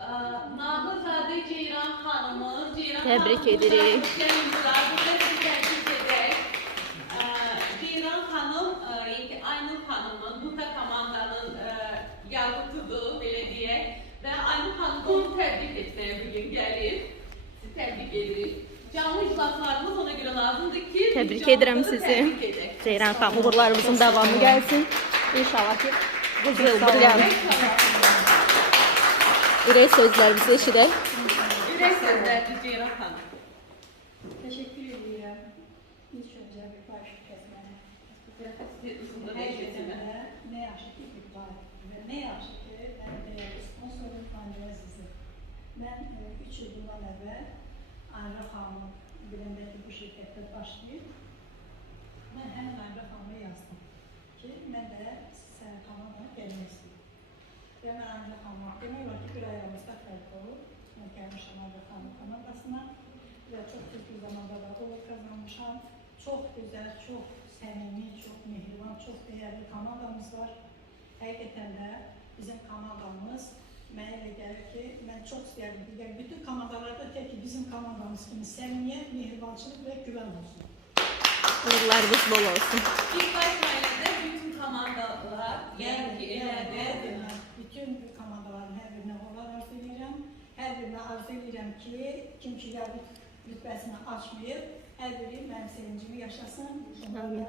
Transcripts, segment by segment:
Nağılzadə Ceyran xanımı, Təbrik edirik. Ceyran xanım, Aynur xanımın, burada komandanın yalıtıdır, belə deyək. Və Aynur xanım onu təbrik etməyə bugün gəlir. Sizi təbrik edirik. Canlı iclaslarımız ona görə lazımdır ki, Təbrik edirəm sizi. Ceyran xanım, uğurlarımızın davamı gəlsin. İnşallah ki, qızıldır. Ürək sözlərimizi eşidək. Ürək sözlərdir Ceyran xanım. Teşekkür ediyorum. İlk önce bir baş kesmene. Ne yaşlı ki var ve ne yaşlı ki ben değerli sponsorum ancak sizi. Ben 3 yıl bundan evvel Ayra Hanım birindeki bu şirkette başlayıp ben hemen Ayra Hanım'a yazdım ki ben de sen Kanada'ya gelmesin. Ve ben Ayra Hanım'a demek var ki bir ayağımızda fark olur. Ben gelmişim Ayra Hanım Kanada'sına ve çok kötü zamanda da uğur kazanmışam. Çok güzel, çok samimi, çok mehriban, çok değerli Kanada'mız var. Hakikaten de bizim Kanada'mız mənə elə gəlir ki, mən çox istəyərdim ki, bütün komandalarda tek ki bizim komandamız kimi səmimiyyət, mehribançılıq və güvən olsun. Uğurlarınız bol olsun. İlk başlayında bütün komandalar, yəni ki, elədi. Bütün komandaların hər birinə uğurlar arzu edirəm. Hər birinə arzu edirəm ki, kim ki rütbəsini açmayıb, hər biri mənim sevincimi yaşasın.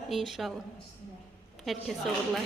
İnşallah. Hər kəsə uğurlar.